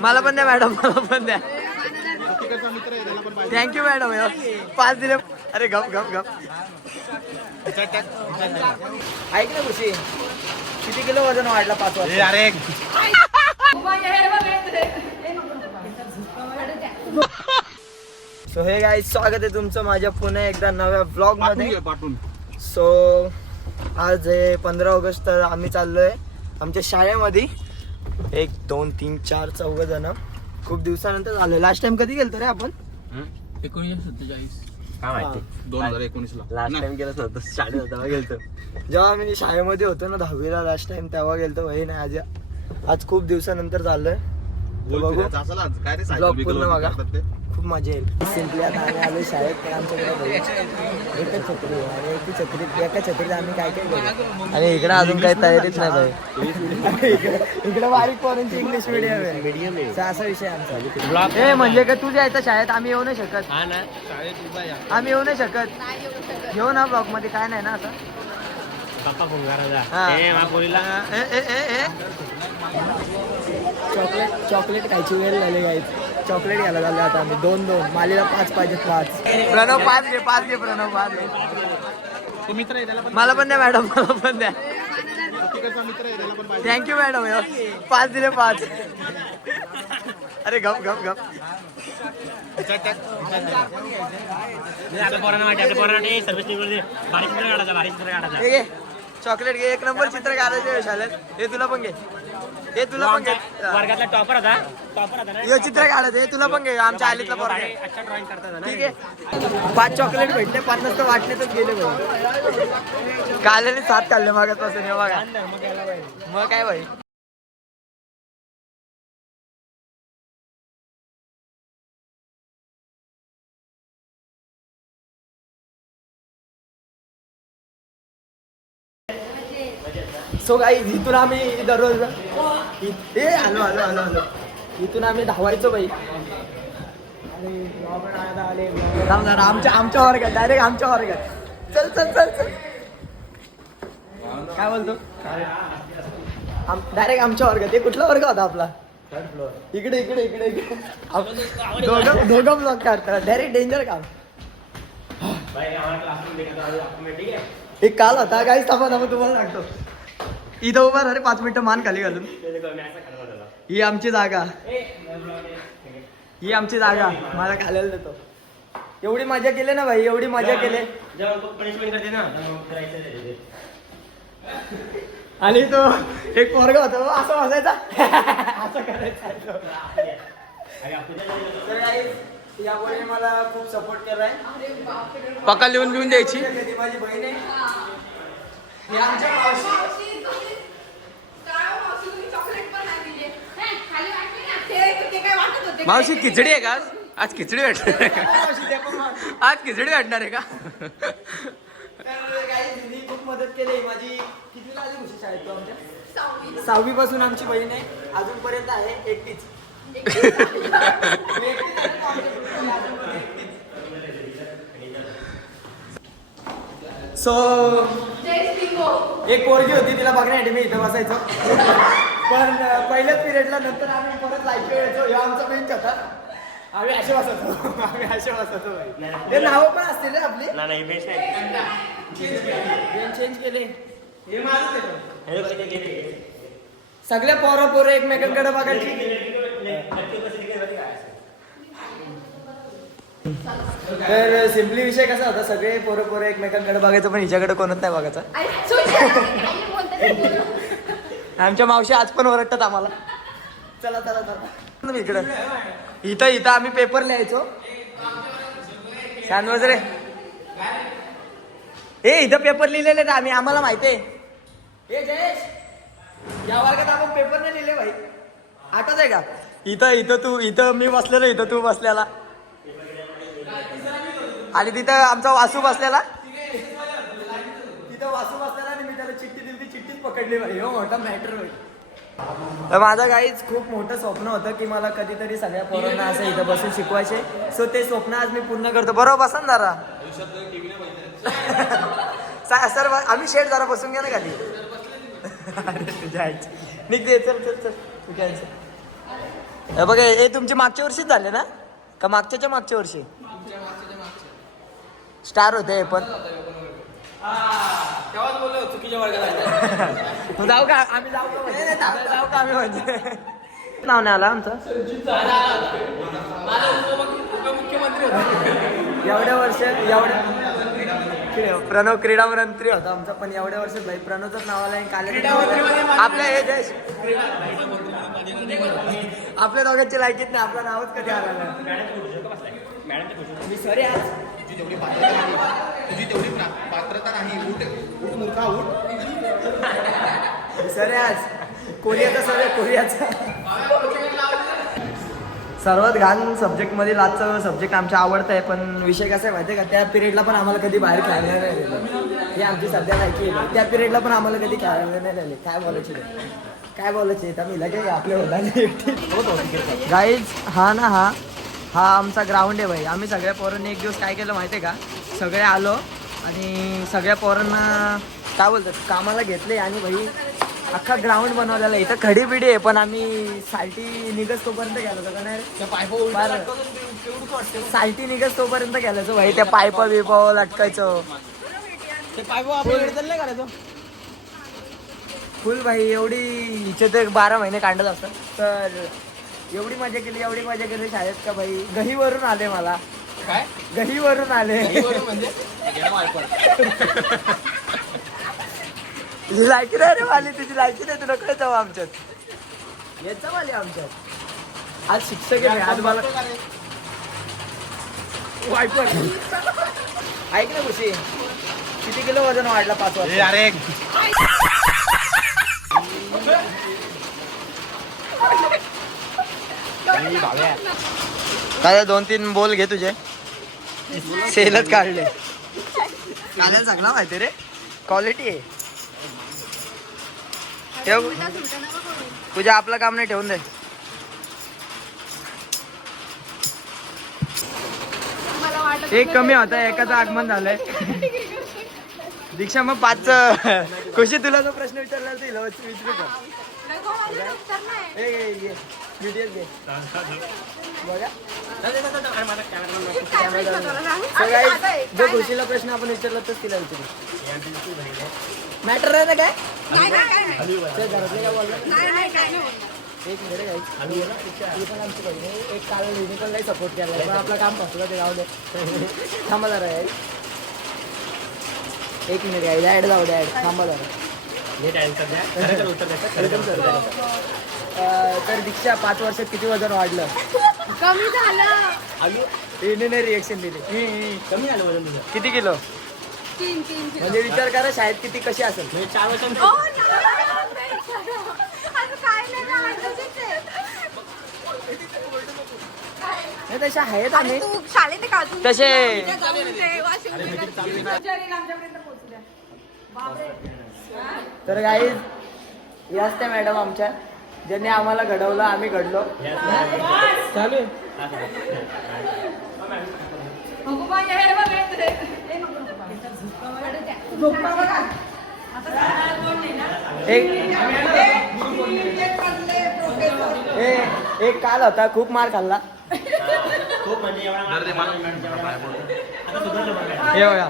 मला पण द्या मॅडम, मला पण द्या. Thank you madam. 5 दिले. अरे गप गप गप. ऐक ना खुशी, किती किलो वजन वाढला 5 वर्ष? अरे सो हे गाईज, स्वागत आहे तुमचं माझ्या पुन्हा एकदा नव्या व्लॉग मध्ये. सो आज आहे 15 ऑगस्ट. तर आम्ही चाललोय आमच्या शाळेमध्ये. 1 2 3 4 4 जण खूप दिवसानंतर आलोय. लास्ट टाइम कधी गेलतो रे आपण? 1947. काय माहिती 2019 ला लास्ट टाइम गेलंच नव्हतं, शाळेत तेव्हा गेलतो. जेव्हा मी शाळेमध्ये होतो ना 10वीला लास्ट टाइम, तेव्हा गेलतो. भाई नाही, आज खूप दिवसानंतर चाललोय. बघू ब्लॉग पूर्ण बघा, खूप मजा येईल. सिम्पली आता आम्ही आलो शाळेत. पण आमच्याकडे एकच छत्री आहे आणि एका छत्रीत आम्ही काय काय करू. आणि इकडे अजून काही तयारीच नाही भाई. इकडे बारीक पोरांची इंग्लिश मीडियम आहे. असा विषय आमचा. हे म्हणजे का तू जायचं शाळेत, आम्ही येऊ नाही शकत. आम्ही येऊ नाही शकत. घेऊ ना ब्लॉग मध्ये, काय नाही ना असं. चॉकलेट खायची वेळ झाली गाईच. चॉकलेट घ्यायला झालं आता आम्ही. 2 मालीला 5 पाहिजे. 5 प्रणव 5 घे प्रणव 5 घे. मला पण द्या मॅडम, मला पण द्या. Thank you madam. 5 दिले. 5. अरे गप गप गप. चॉकलेट घे. 1 नंबर चित्र काढायचे शाळेत. हे तुला पण घे. हे तुला पण घे. वर्गातला टॉपर होता हे चित्र काढत. हे तुला पण घे. आमच्या आलीतला पोरगा अच्छा ड्रॉइंग करतात. ठीक आहे. 5 चॉकलेट भेटले. 50 तर वाटण्यातच गेले भाई. काल्याने 7 काढले मागासपासून. हे बघा मग काय भाई. सो गाईज, इथून आम्ही दररोज आलो इथून आम्ही धावायचो बाई. आमच्या वर्गात डायरेक्ट आमच्या वर्गात. चल चल चल चल. काय बोलतो? डायरेक्ट आमच्या वर्गात. हे कुठला वर्ग होता आपला? इकडे इकडे इकडे इकडे. दोघं ब्लॉक काढतात. डायरेक्ट डेंजर काम. एक काल होता काही. थांबा तुम्हाला सांगतो. इथं उभा रे 5 मिनिटं मान खाली घालून. ही आमची जागा. मला खायला देतो. एवढी मजा केली ना भाई, एवढी मजा केली. आणि तो एक पोरगा होता असं वाजायचा. असं करायचं. यामुळे मला खूप सपोर्ट केलाय. पक्का लिहून द्यायची. माझी बहीण आहे. आमच्या मावशी. मावशी खिचडी आहे का आज? खिचडी भेटणार. आज खिचडी भेटणार आहे का? खूप मदत केली माझी. कितीला आली खुशी शाळेत? तो आमच्या 6वी पासून आमची बहीण आहे. अजूनपर्यंत आहे एकटीच. सो एक पोरगी होती, तिला बघण्यासाठी मी इथं बसायचो. पण पहिल्याच पिरियडला नंतर आम्ही परत लाईफ यायचो. हे आमचा बेंच होता. आम्ही असे बसतो. हे नावं पण असतील रे आपली. बेंच चेंज केले. हे सगळे पोरं एकमेकांकडे बघायची. तर सिम्पली विषय कसा होता, सगळे पोरं एकमेकांकडे बघायचं, पण हिच्याकडे कोणच नाही बघायचं. आमच्या मावशी आज पण ओरडतात आम्हाला. चला इकडं. इथं आम्ही पेपर लिहायचो. सांगवज रे. इथं पेपर लिहिलेले ना आम्ही. आम्हाला माहिती आहे. हे जयेश, या वर्गात आपण पेपर नाही लिहिले भाई. आठवत आहे का? इथं मी बसलेलो. इथं तू बसलेला. आणि तिथं आमचा वासू बसलेला. आणि मी त्याला चिठ्ठी दिली. ती चिठ्ठीच पकडली भाई. हो मोठा मॅटर होईल. तर माझं गाईच खूप मोठं स्वप्न होतं की मला कधीतरी सगळ्या पोरांना असं इथं बसून शिकवायचे. सो ते स्वप्न आज मी पूर्ण करतो. बरोबर बसा ना जरा. सर आम्ही शेट जरा बसून घ्या ना खाली. अरे तुझ्या आईची. निघते. चल तू घ्यायचं. हे बघा हे तुमची मागच्या वर्षीच झाले ना का मागच्या वर्षी स्टार होते हे पण तू जाऊ का आम्ही जाऊ का आम्ही म्हणजे नाव नाही आला आमचं एवढ्या वर्ष प्रणव क्रीडा मंत्री होता आमचा पण एवढ्या वर्षात भाई प्रणवच नाव आला आपल्या हे देश आपल्या दोघांची लायकीत नाही आपलं नावच कधी आलं मी सॉरी तुझी तेवढी पात्रता नाही उठ मूर्खा उठ सर आज कोरियाचा सर कोरियाचा सर्वात घाण सब्जेक्ट मध्ये लाचचं सब्जेक्ट आमच्या आवडतं आहे पण विषय कसा आहे माहिती आहे का त्या पिरियडला पण आम्हाला कधी बाहेर खेळायला नाही दिलं ही आमची सध्या माहिती आहे त्या पिरियडला पण आम्हाला कधी खेळायला नाही दिले काय बोलायचे तर मी लगे आपल्या होता गाईज हा ना हा आमचा ग्राउंड आहे भाई आम्ही सगळ्या पोरांनी एक दिवस काय केलं माहिती आहे का सगळे आलो आणि सगळ्या पोरांना काय बोलतात कामाला घेतले आणि भाई अख्खा ग्राउंड बनवलेला इथं खडी बिडी आहे पण आम्ही साल्टी निघत तोपर्यंत गेलो का नाही साल्टी निघत तोपर्यंत गेलो भाई त्या पायपा बिपा लटकायचं फुल भाई एवढी हिचे तर 12 महिने काढत असतात तर एवढी मजा केली शाळेत का भाई गहीवरून आले मला काय गहीवरून आले तुझी लायकी नाही रे वाली तुझी लायकी नाही तुला काय जाऊ आमच्यात येत जाऊ आली आमच्यात आज शिक्षक आहे आज मला वायपर ऐक ना खुशी किती किलो वजन वाढला 5 वर्ष अरे काय 2-3 बोल घे तुझे सेलच काढले काढायला चांगला माहिती रे क्वालिटी आहे ठेव तुझ्या आपलं काम नाही ठेवून दे एक कमी होता एकाचं आगमन झालंय दीक्षा मग 5 खुशी तुला जो प्रश्न विचारला विचारू का बघा जो खुशीला प्रश्न आपण विचारला तर तिला विचारू मॅटर आहे ना काय घरातले काय बोललं एक मिनिट पण आमची बहीण आहे एक काल हिने पण नाही सपोर्ट केला पण आपलं काम फसलं ते जाऊ दे थांबा जरा आहे एक मिनिट आहे ॲड जाऊ दे ॲड थांबा जरा तर दीक्षा 5 वर्षात किती वजन वाढलं कमी झालं हिने रिएक्शन दिली कमी आलं वजन तुझं किती किलो 3 म्हणजे विचार करा शाळेत किती कशी असेल 4 वर्ष नाही तशा आहेत आम्ही तू शाळेत का तू तसे तर गाईज याच त्या मॅडम आमच्या ज्यांनी आम्हाला घडवलं आम्ही घडलो चालू एक काल होता खूप मार खाल्ला खूप म्हणजे हे बघा